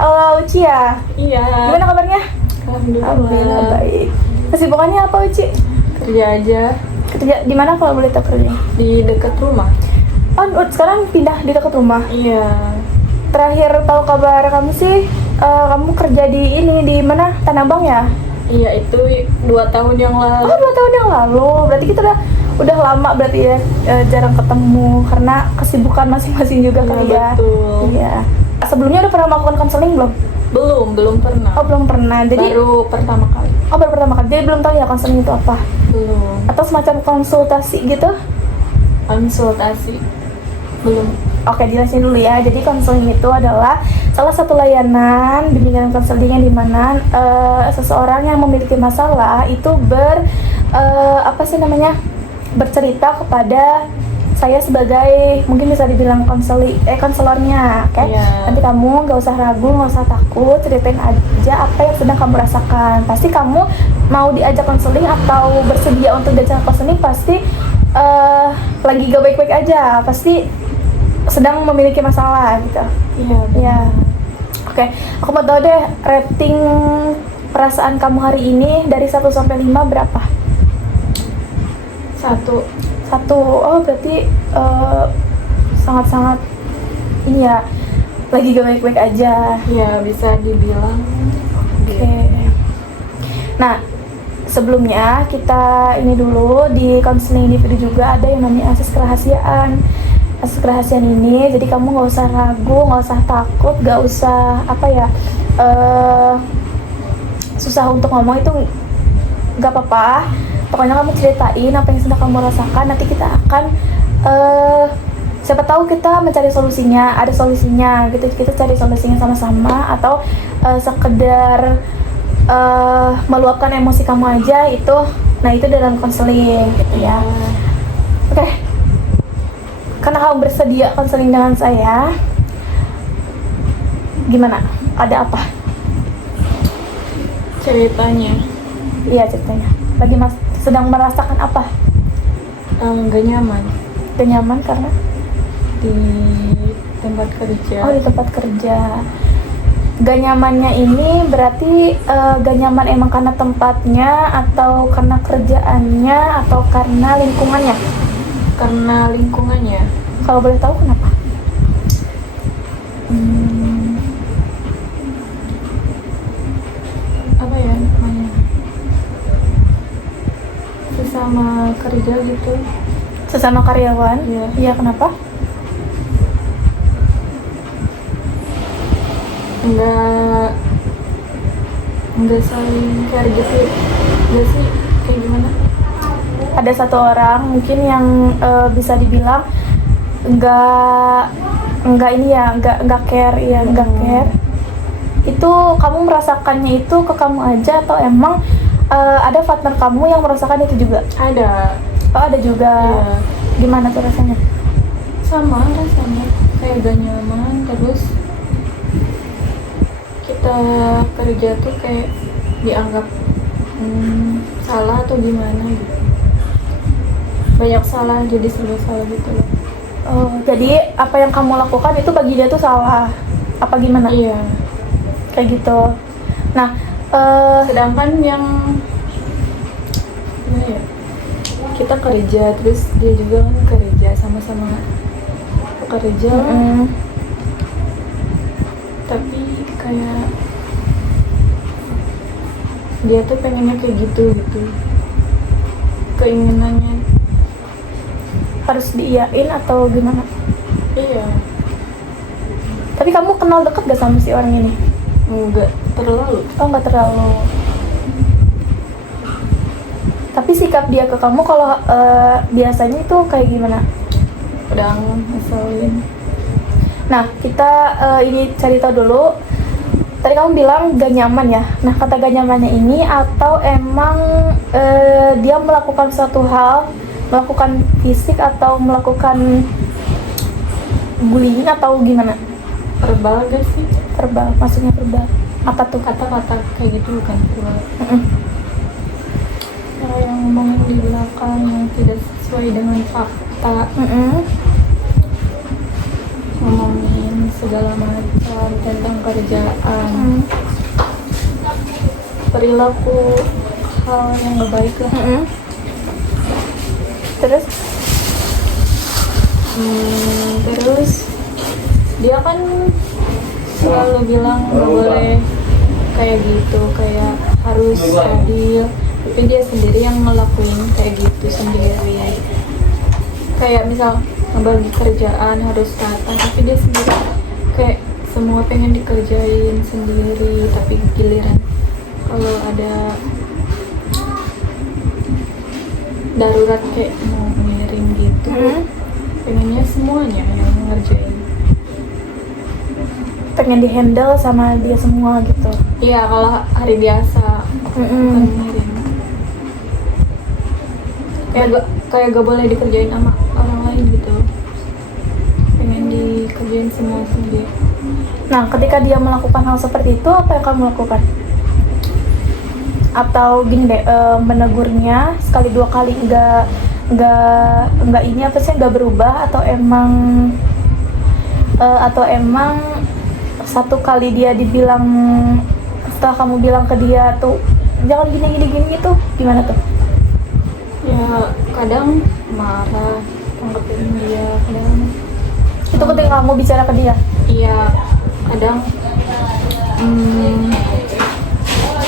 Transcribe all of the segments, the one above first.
Halo Uci ya? Iya. Gimana kabarnya? Alhamdulillah. Baik. Kesibukannya apa Uci? Kerja aja Kerja di mana kalau boleh tahu kerjanya? di dekat rumah. Oh, sekarang pindah di dekat rumah. Iya. Terakhir tahu kabar kamu sih, kamu kerja di di mana? Tanah Abang ya? Iya, itu 2 tahun yang lalu. Oh, 2 tahun yang lalu. Berarti kita udah lama berarti ya, jarang ketemu karena kesibukan masing-masing juga kali ya. Betul. Iya. Sebelumnya udah pernah melakukan konseling belum? Belum pernah. Oh, belum pernah. Jadi baru pertama kali. Oh, baru pertama kali. Jadi belum tahu ya konseling itu apa? Belum. Atau semacam konsultasi gitu? Konsultasi. Belum. Oke, jelasin dulu ya. Jadi konseling itu adalah salah satu layanan bimbingan konseling yang dimana seseorang yang memiliki masalah itu bercerita kepada saya sebagai mungkin bisa dibilang konselornya, oke? Iya. Nanti kamu nggak usah ragu, nggak usah takut, ceritain aja apa yang sedang kamu rasakan. Pasti kamu mau diajak konseling atau bersedia untuk diajak konseling pasti lagi gak baik-baik aja, pasti sedang memiliki masalah gitu. Iya. Ya. Oke, aku mau tahu deh rating perasaan kamu hari ini dari 1 sampai 5 berapa? 1. 1. Oh, berarti sangat-sangat ini ya, lagi gak baik-baik aja. Iya, bisa dibilang. Oke. Nah, sebelumnya kita ini dulu di konseling individu juga ada yang namanya akses kerahasiaan. Akses kerahasiaan ini, jadi kamu nggak usah ragu, nggak usah takut, nggak usah susah untuk ngomong, itu nggak apa-apa. Pokoknya kamu ceritain apa yang sedang kamu rasakan, nanti kita akan siapa tahu kita mencari solusinya, ada solusinya gitu, kita cari solusinya sama-sama, atau sekedar meluapkan emosi kamu aja itu. Nah, itu dalam konseling gitu ya. Oke. Karena kamu bersedia konseling dengan saya, gimana? Ada apa? Ceritanya Iya, ceritanya. Lagi sedang merasakan apa? nggak nyaman Gak nyaman karena? di tempat kerja. Oh, di tempat kerja. Gak nyamannya ini berarti gak nyaman emang karena tempatnya, atau karena kerjaannya, atau karena lingkungannya? Karena lingkungannya. Kalau boleh tahu kenapa? Apa ya namanya, sesama kerja gitu. Sesama karyawan? Iya. Iya, kenapa? Enggak saling care gitu. Enggak sih, kayak gimana? Ada satu orang mungkin yang bisa dibilang nggak ini ya, nggak care ya, nggak care. Itu kamu merasakannya itu ke kamu aja, atau emang ada partner kamu yang merasakan itu juga? Ada. Oh, ada juga. Iya. Gimana tuh rasanya? Sama rasanya, kayak gak nyaman. Terus kita kerja tuh kayak dianggap salah atau gimana gitu. Banyak salah, jadi serba salah gitu loh. Oh, jadi apa yang kamu lakukan itu bagi dia tuh salah? Apa gimana? Iya. Kayak gitu. Nah, Sedangkan yang gimana ya, kita kerja, terus dia juga kan kerja, sama-sama kerja. Tapi kayak dia tuh pengennya kayak gitu keinginannya. harus diiyain atau gimana? Iya. Tapi kamu kenal dekat gak sama si orang ini? Enggak terlalu. Oh, nggak terlalu. Tapi sikap dia ke kamu kalau biasanya itu kayak gimana? Kadang ngeselin. Nah, kita ini cari tahu dulu. Tadi kamu bilang gak nyaman ya. Nah, kata gak nyamannya ini, atau emang dia melakukan suatu hal, melakukan fisik atau melakukan bullying atau gimana? Verbal gak sih? Verbal, maksudnya verbal. Apa tuh? Kata-kata kayak gitu bukan verbal. Cara yang ngomongin di belakang yang tidak sesuai dengan fakta, ngomongin segala macam. paham tentang kerjaan, Hmm. perilaku hal yang gak baik lah. Terus Terus dia kan selalu bilang gak boleh kayak gitu, kayak harus adil, tapi dia sendiri yang ngelakuin kayak gitu sendiri. Kayak misal ngebagi kerjaan harus rata, tapi dia sendiri kayak semua pengen dikerjain sendiri, tapi giliran kalau ada darurat kayak mau ngirim gitu, pengennya semuanya yang ngerjain. pengen di-handle sama dia semua gitu. Iya, kalau hari biasa bukan ngirim. Kayak gak boleh dikerjain sama orang lain gitu. Pengen dikerjain semua sendiri. Nah, ketika dia melakukan hal seperti itu, apa yang kamu lakukan? Atau gini deh, menegurnya sekali dua kali nggak ini apa sih, nggak berubah, atau emang satu kali dia dibilang, setelah kamu bilang ke dia tuh jangan gini itu gimana tuh? Ya kadang marah, tanggepin dia, kadang Itu ketika kamu bicara ke dia? iya, kadang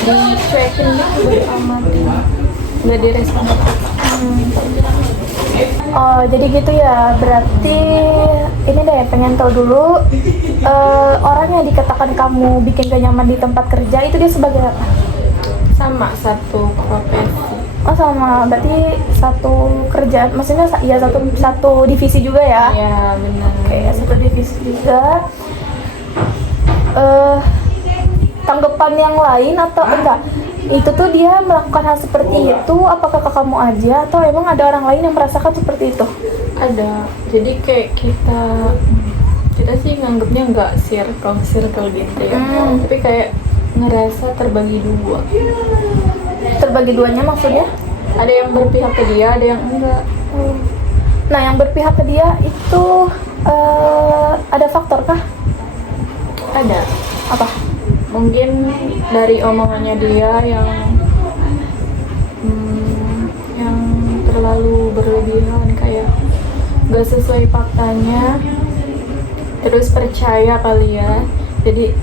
dicuekin gitu, diamatin, nggak direspon. Oh, jadi gitu ya. Berarti ini deh, pengen tahu dulu, orang yang dikatakan kamu bikin gak nyaman di tempat kerja itu dia sebagai apa? Sama satu profesi. Oh, sama, berarti satu kerjaan, maksudnya ya satu divisi juga ya? Iya benar. Oke, satu divisi juga. Tanggapan yang lain atau enggak? Itu tuh dia melakukan hal seperti itu, apakah ke kamu aja atau emang ada orang lain yang merasakan seperti itu? Ada, jadi kayak kita sih nganggapnya nggak circle gitu ya, tapi kayak ngerasa terbagi dua. Terbagi duanya maksudnya? Ada yang berpihak ke dia, ada yang enggak. Nah, yang berpihak ke dia itu ada faktor kah? Ada, Apa? mungkin dari omongannya dia yang terlalu berlebihan, kayak gak sesuai faktanya, terus percaya kali ya, jadi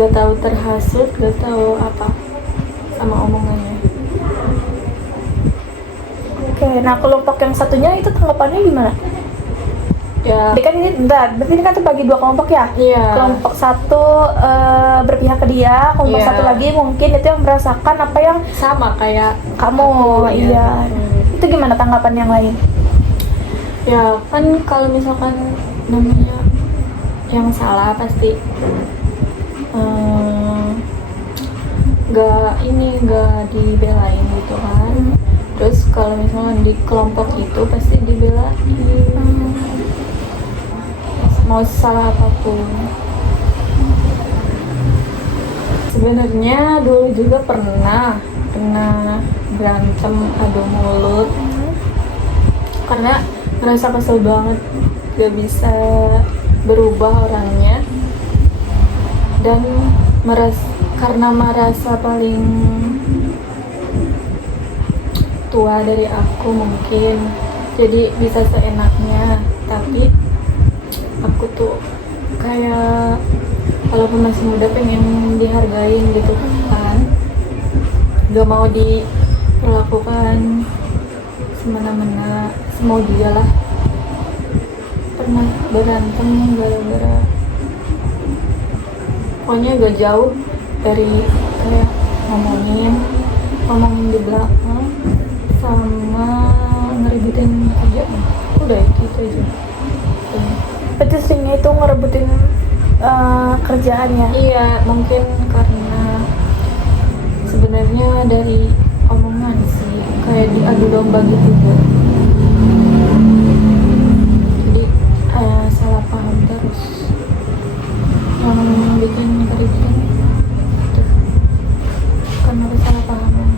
gak tahu terhasut, gak tahu apa sama omongannya. Oke, nah kelompok yang satunya itu tanggapannya gimana? Ya, Berarti kan berarti ini kan terbagi dua kelompok ya? iya. Kelompok satu berpihak ke dia, kelompok Iya. satu lagi mungkin itu yang merasakan apa yang Sama kayak kamu, aku, iya. Itu gimana tanggapan yang lain? Ya kan kalau misalkan namanya yang salah pasti nggak dibelain gitu kan. Terus kalau misalkan di kelompok itu pasti dibelain, mau salah apapun. Sebenarnya dulu juga pernah berantem adu mulut karena merasa kesel banget gak bisa berubah orangnya, dan karena merasa paling tua dari aku mungkin, jadi bisa seenaknya. Tapi aku tuh kayak walaupun masih muda pengen dihargain gitu kan, gak mau diperlakukan semena-mena, semau dia lah. Pernah berantem gara-gara pokoknya gak jauh dari kayak ngomongin di belakang sama ngeributin kerjaan, udah gitu aja. Berarti seringnya itu ngerebutin kerjaannya. Iya, mungkin karena sebenarnya dari omongan sih, kayak diadu domba gitu Bu. Jadi salah paham terus yang bikin keributan itu karena kesalahpahaman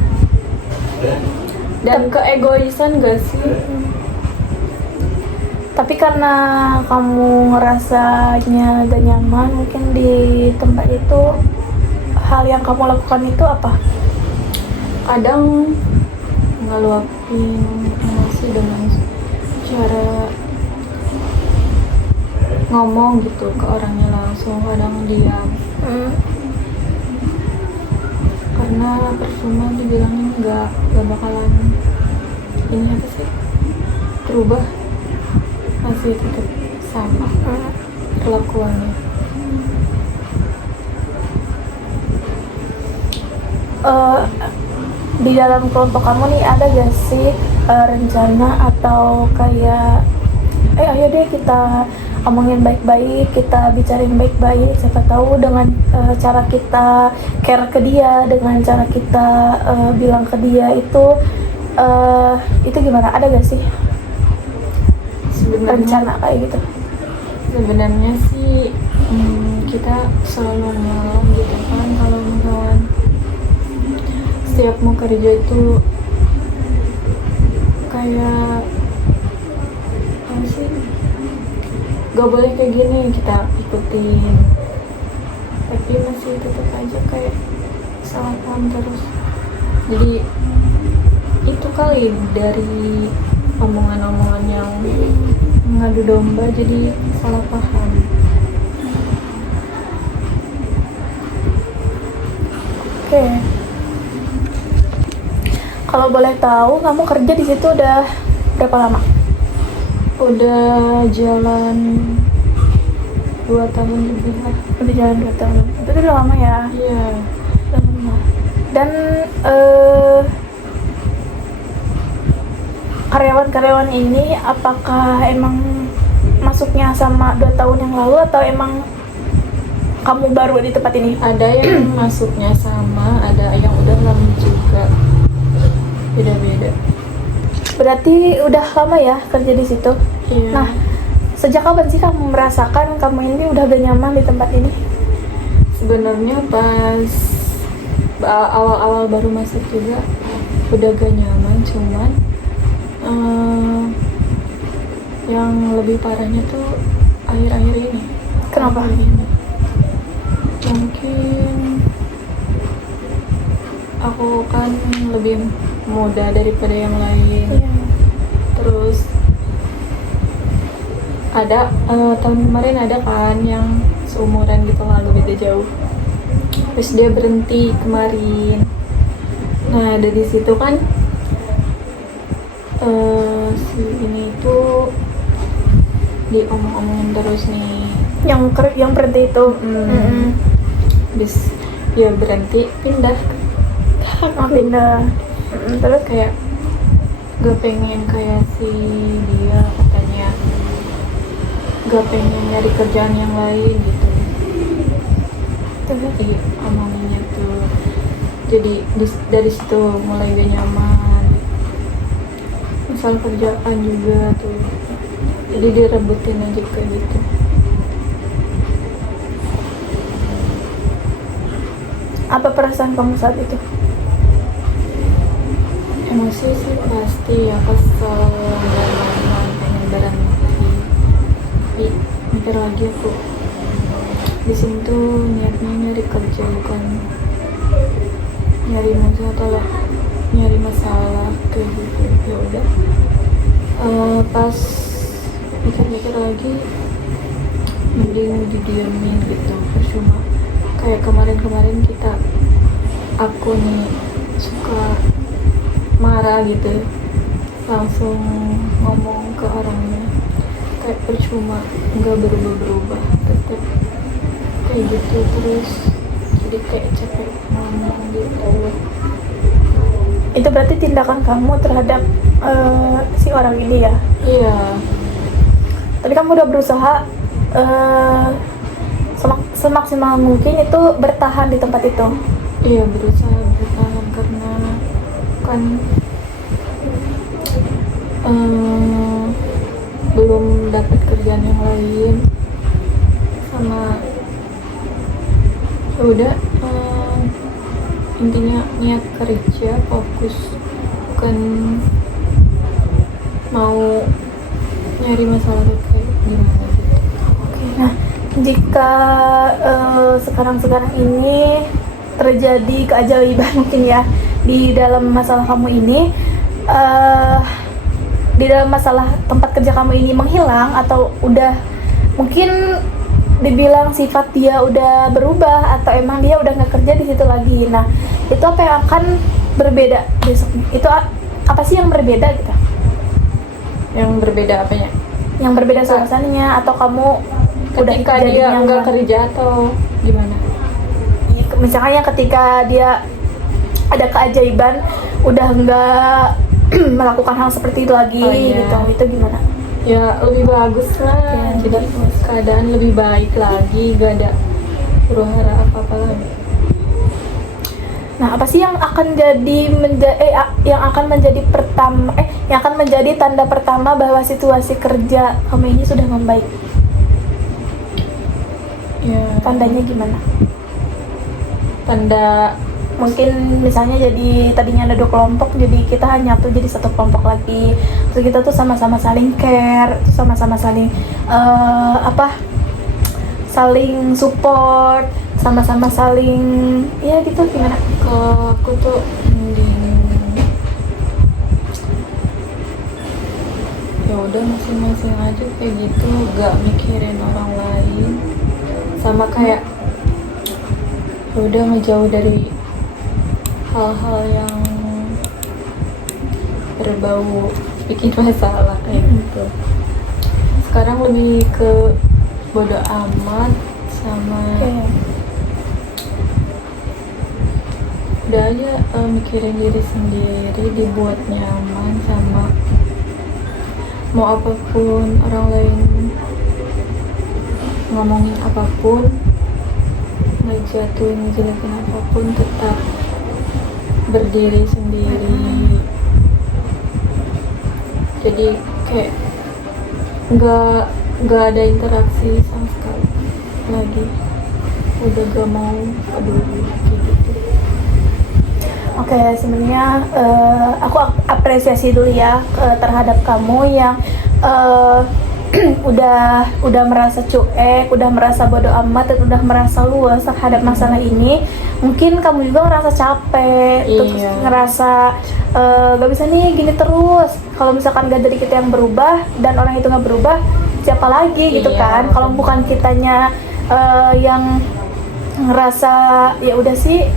dan keegoisan gak sih. Tapi karena kamu ngerasanya gak nyaman mungkin di tempat itu, hal yang kamu lakukan itu apa? Kadang ngeluapin emosi dengan cara ngomong gitu ke orangnya langsung, kadang diam karena percuma dibilangin nggak bakalan ini apa sih berubah, masih tetap sama perlakuannya. Di dalam kelompok kamu nih ada gak sih rencana atau kayak ayo deh kita omongin baik-baik, kita bicarain baik-baik, siapa tahu dengan cara kita care ke dia, dengan cara kita bilang ke dia itu gimana, ada gak sih rencana kayak gitu? Sebenarnya sih kita selalu ngomong gitu kan, kalau misalkan setiap mau kerja itu kayak apa sih, gak boleh kayak gini, kita ikutin, tapi masih tetap aja kayak salah paham terus. Jadi itu kali dari omongan-omongan yang mengadu domba jadi salah paham. Oke. Kalau boleh tahu, kamu kerja di situ udah berapa lama? Udah jalan 2 tahun lebih lah. Udah jalan 2 tahun. Itu udah lama ya? Iya. Udah lama. Dan karyawan-karyawan ini apakah emang masuknya sama 2 tahun yang lalu atau emang kamu baru di tempat ini? Ada yang masuknya sama, ada yang udah lama juga. Beda-beda. Berarti udah lama ya kerja di situ? Iya. Nah, sejak kapan sih kamu merasakan kamu ini udah gak nyaman di tempat ini? Sebenarnya pas awal-awal baru masuk juga udah gak nyaman, cuman yang lebih parahnya tuh akhir-akhir ini. Kenapa? Akhir ini. Mungkin aku kan lebih muda daripada yang lain. Iya. Terus ada tahun kemarin ada kan yang seumuran gitu, lalu beda jauh. Terus dia berhenti kemarin. Nah dari situ kan si ini tuh diomong-omongin terus nih. Yang berhenti itu. Bis ya berhenti pindah. Pindah. Terus Kayak gak pengen kayak si dia, katanya gak pengen nyari kerjaan yang lain gitu. Jadi omonginnya tuh, jadi dari situ mulai gak nyaman. Misal kerjaan juga tuh, jadi direbutin aja kayak gitu. apa perasaan kamu saat itu? Emosi sih pasti ya, kesel, gak nyaman, pengen berhenti. Tapi mikir lagi aku di sini tuh niatnya nyari kerja, bukan nyari musuh atau nyari masalah kayak gitu. Ya udah, pas mikir-mikir lagi mending didiamin gitu, percuma. Kayak kemarin aku nih suka marah gitu, langsung ngomong ke orangnya, kayak percuma, nggak berubah tetap kayak gitu terus, jadi kayak capek ngomong gitu. Itu berarti tindakan kamu terhadap si orang ini ya? Iya. Tapi kamu udah berusaha semaksimal mungkin itu bertahan di tempat itu? Iya, berusaha bertahan karena kan belum dapat kerjaan yang lain, sama ya udah, intinya niat kerja, fokus, bukan mau nyari masalah tuh kayak gimana gitu. Oke, nah jika sekarang ini terjadi keajaiban mungkin ya di dalam masalah kamu ini, di dalam masalah tempat kerja kamu ini menghilang atau udah mungkin dibilang sifat dia udah berubah atau emang dia udah nggak kerja di situ lagi, nah itu apa yang akan berbeda besoknya? Itu apa sih yang berbeda gitu? Yang berbeda apanya? Yang berbeda suasananya atau kamu udah Ketika dia nggak kerja atau gimana? misalnya ketika dia ada keajaiban udah nggak melakukan hal seperti itu lagi, iya. gitu, itu gimana? Ya lebih bagus lah, Oke. jadi keadaan lebih baik lagi, gak ada huru-hara apa-apa lagi. Nah, apa sih yang akan yang akan menjadi tanda pertama bahwa situasi kerja kamu ini sudah membaik? Ya, Tandanya gimana? tanda Mungkin misalnya jadi tadinya ada 2 kelompok, jadi kita hanya tuh jadi 1 kelompok lagi. Terus kita tuh sama-sama saling care, terus sama-sama saling saling support, sama-sama saling ya gitu, gimana? kalau aku tuh mending ya udah masing-masing aja kayak gitu, gak mikirin orang lain, sama kayak ya udah ngejauh dari hal-hal yang berbau bikin masalah kayak gitu. Sekarang lebih ke bodo amat sama udah aja mikirin diri sendiri, dibuat nyaman sama mau apapun orang lain ngomongin apapun, ngejatuhin jelekin apapun, tetap berdiri sendiri. Jadi kayak nggak ada interaksi sama sekali lagi, udah gak mau peduli gitu. Oke, sebenarnya aku apresiasi dulu ya terhadap kamu yang udah merasa cuek, udah merasa bodoh amat, dan udah merasa luas terhadap masalah ini. Mungkin kamu juga ngerasa capek, terus Iya. ngerasa gak bisa nih gini terus. Kalau misalkan gak dari kita yang berubah dan orang itu gak berubah, siapa lagi gitu Iya. kan? Kalau bukan kitanya yang ngerasa ya udah sih.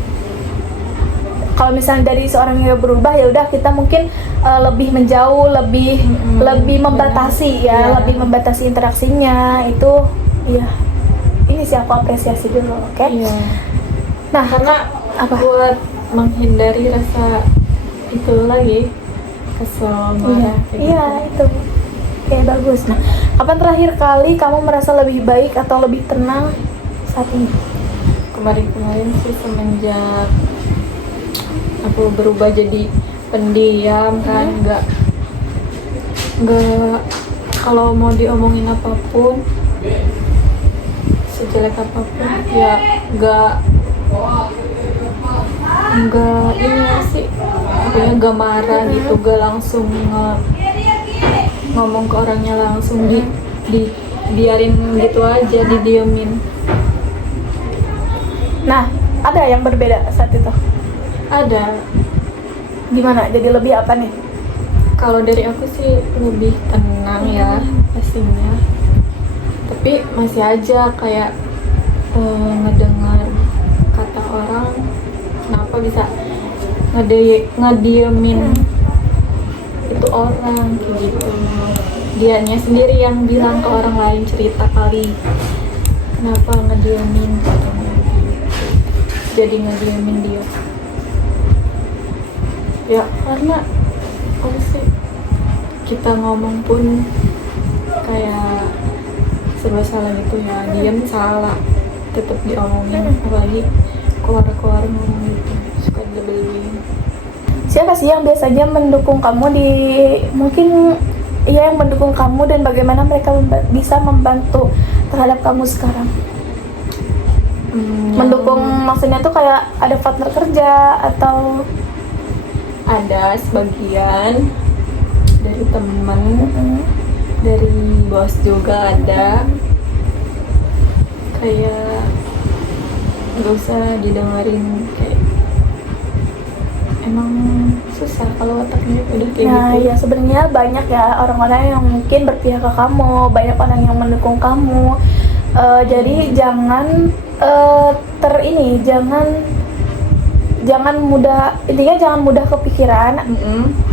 Kalau misalnya dari seorang yang berubah, ya udah kita mungkin lebih menjauh, lebih membatasi ya, Iya. lebih membatasi interaksinya itu, ya. Ini sih aku apresiasi dulu, oke? Iya. Nah, Karena apa? buat menghindari rasa itu lagi, kesel, marah, kayak Iya gitu. itu, ya bagus. Nah, kapan terakhir kali kamu merasa lebih baik atau lebih tenang saat ini? Kemarin sih semenjak aku berubah jadi pendiam kan, nggak kalau mau diomongin apapun, sejelek apapun ya nggak ini sih, pokoknya gak marah gitu, gak langsung ngomong ke orangnya langsung, biarin gitu aja, didiemin. Nah, ada yang berbeda saat itu? Ada. Gimana? Jadi lebih apa nih? Kalau dari aku sih lebih tenang ya pastinya, tapi masih aja kayak ngedengar kata orang, kenapa bisa ngediemin itu orang kayak gitu. Dianya sendiri yang bilang ke orang lain, cerita kali kenapa ngediemin katanya, jadi ngediemin dia. Ya karena apa sih, kita ngomong pun kayak serba salah gitu ya, diam salah, tetap diomongin, apalagi keluar ngomong gitu, suka dibeliin. Siapa sih yang biasanya mendukung kamu mungkin ya yang mendukung kamu, dan bagaimana mereka bisa membantu terhadap kamu sekarang? Mendukung maksudnya tuh kayak ada partner kerja atau ada sebagian dari temen, dari bos juga ada, kayak nggak usah didengerin, kayak emang susah kalau otaknya udah kayak Nah, gitu. ya sebenarnya banyak ya orang-orang yang mungkin berpihak ke kamu, banyak orang yang mendukung kamu. Jadi jangan jangan mudah, intinya jangan mudah kepikiran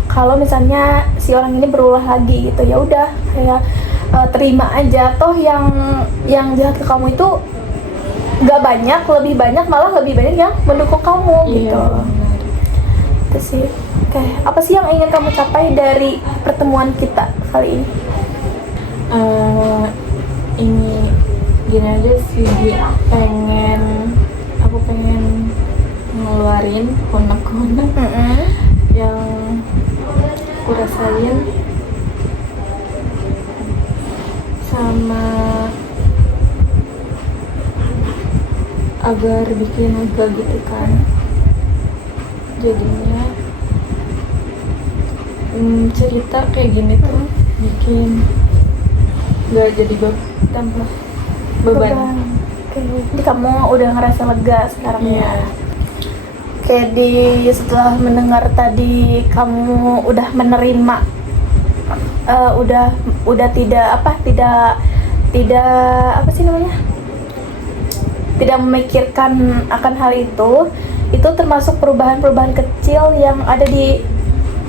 kalau misalnya si orang ini berulah lagi gitu. Ya udah, kayak terima aja, toh yang jahat ke kamu itu nggak banyak, lebih banyak malah lebih banyak yang mendukung kamu gitu. Benar. Itu sih. Oke, apa sih yang ingin kamu capai dari pertemuan kita kali ini? Ini gini aja sih, aku pengen ngeluarin unek-unek yang aku rasain, sama agar bikin lega gitu kan. Jadinya cerita kayak gini tuh bikin gak jadi tambah beban. Oke, jadi kamu udah ngerasa lega sekarang Iya. ya? Oke, setelah mendengar tadi kamu udah menerima, udah tidak apa sih namanya? Tidak memikirkan akan hal itu termasuk perubahan-perubahan kecil yang ada di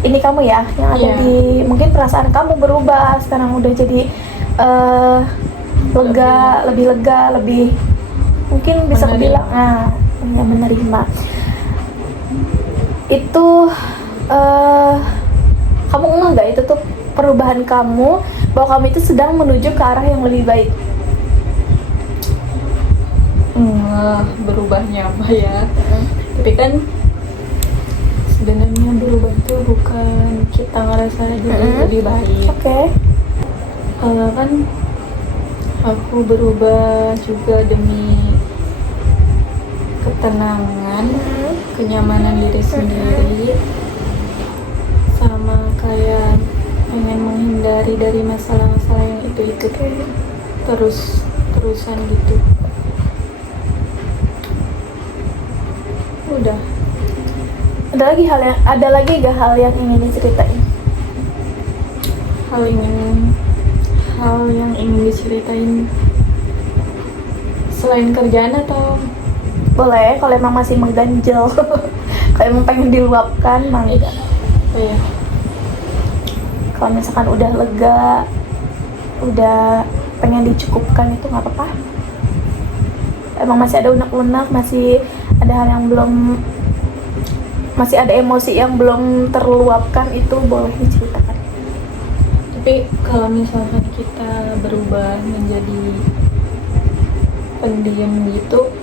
ini kamu ya, yang ada Iya. di mungkin perasaan kamu berubah sekarang, udah jadi lebih lega, lebih mungkin bisa Menerima. kebilang ya, menerima. Itu kamu ngeh nggak itu tuh perubahan kamu, bahwa kamu itu sedang menuju ke arah yang lebih baik? Berubahnya apa ya? Tapi kan sebenarnya berubah tuh bukan kita ngerasa jadi lebih baik. Oke. Kan aku berubah juga demi ketenangan, kenyamanan diri sendiri, sama kayak pengen menghindari dari masalah-masalah yang itu terusan gitu. Udah. Ada lagi gak hal yang ingin diceritain? hal yang ingin diceritain selain kerjaan atau Boleh, kalau emang masih mengganjal. Kalau emang pengen diluapkan, mangga. apa ya? Kalau misalkan udah lega, udah pengen dicukupkan, itu nggak apa-apa. Emang masih ada unek-unek, masih ada hal yang belum, masih ada emosi yang belum terluapkan, itu boleh diceritakan. Tapi kalau misalkan kita berubah menjadi pendiam gitu,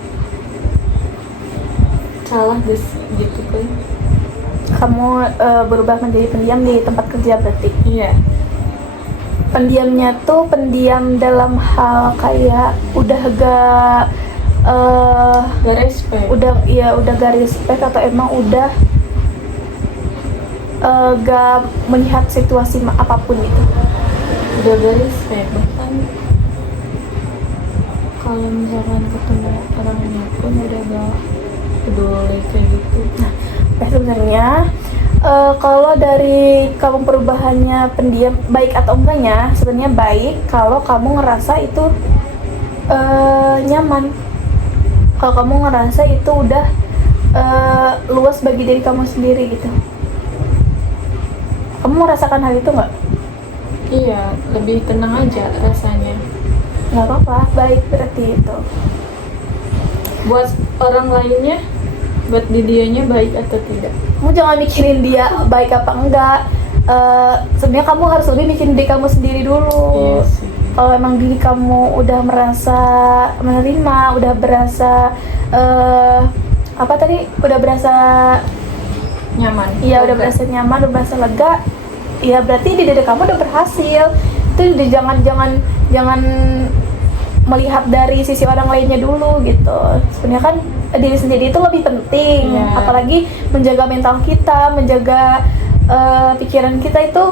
salah guys gitu kan? Kamu berubah menjadi pendiam di tempat kerja berarti? Iya. Pendiamnya tuh pendiam dalam hal kayak udah Gak respect. udah gak respect, atau emang udah gak melihat situasi apapun itu? Udah gak respect, bahkan kalau misalkan ketemu orangnya pun udah gak peduli kayak gitu. Nah, sebenarnya kalau dari kamu perubahannya pendiam, baik atau enggaknya, sebenarnya baik kalau kamu ngerasa itu nyaman. Kalau kamu ngerasa itu udah luas bagi diri kamu sendiri gitu. Kamu merasakan hal itu nggak? Iya, lebih tenang aja rasanya. Nggak apa-apa, baik berarti itu. Buat orang lainnya, buat dianya baik atau tidak. Kamu jangan mikirin dia baik apa enggak. Sebenarnya kamu harus lebih mikirin diri kamu sendiri dulu. Iya sih. Kalau emang diri kamu udah merasa menerima, udah berasa udah berasa Nyaman. iya, udah berasa nyaman, udah berasa lega, ya berarti di diri kamu udah berhasil. Itu jangan melihat dari sisi orang lainnya dulu gitu. Sebenarnya kan diri sendiri itu lebih penting. Iya. Apalagi menjaga mental kita, menjaga pikiran kita, itu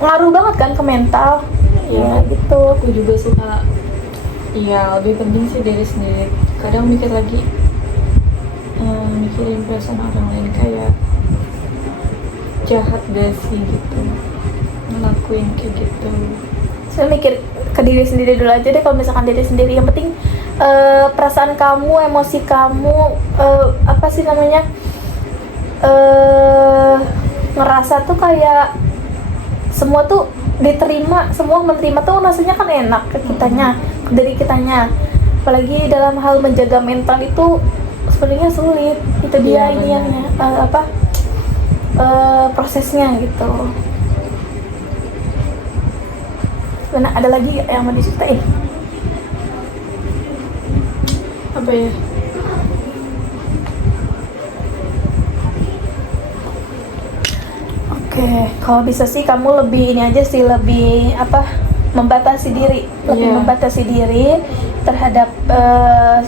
ngaruh banget kan ke mental. ya gitu. Aku juga suka, iya lebih penting sih diri sendiri. Kadang mikir lagi, mikirin perasaan orang lain kayak jahat gak sih gitu ngelakuin kayak gitu. Saya mikir ke diri sendiri dulu aja deh. Kalau misalkan diri sendiri, yang penting perasaan kamu, emosi kamu, apa sih namanya, ngerasa tuh kayak semua tuh diterima, semua menerima tuh rasanya kan enak ke kitanya, ke diri kitanya. Apalagi dalam hal menjaga mental itu sebenarnya sulit. Itu dia Iya, ini yang prosesnya gitu. Mana ada lagi yang mau diceritain? Apa ya? Oke, kalau bisa sih kamu lebih ini aja sih, lebih apa, membatasi diri, lebih Iya. membatasi diri terhadap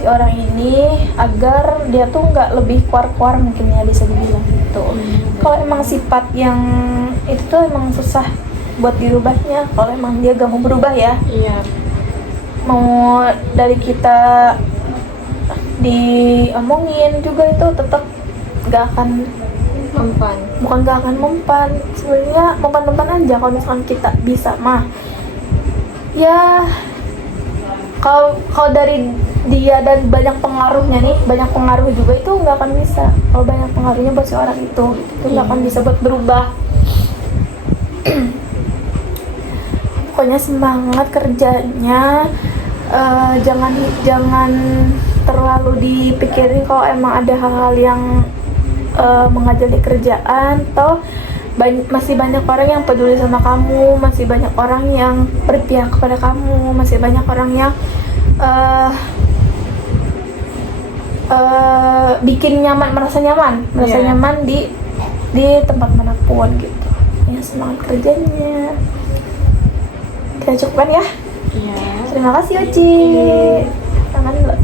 si orang ini agar dia tuh nggak lebih kuar-kuar mungkin ya, bisa dibilang gitu. Kalau emang sifat yang itu tuh emang susah buat dirubahnya, kalau emang dia gak mau berubah ya, Iya. mau dari kita diomongin juga itu tetap gak akan, Mempan. bukan gak akan mempan, sebenarnya mempan-mempan aja kalau misalkan kita bisa mah ya. Kalau dari dia dan banyak pengaruhnya nih, banyak pengaruh juga, itu nggak akan bisa. Kalau banyak pengaruhnya buat si orang itu nggak akan bisa buat berubah. Pokoknya semangat kerjanya, jangan terlalu dipikirin kalau emang ada hal-hal yang mengajak di kerjaan. Toh masih banyak orang yang peduli sama kamu, masih banyak orang yang berpihak kepada kamu, masih banyak orang yang bikin nyaman, merasa nyaman Yeah. nyaman di tempat manapun gitu. Ya, semangat kerjanya. Kita cukupkan ya. Iya. Terima kasih Oci. Tangan dulu.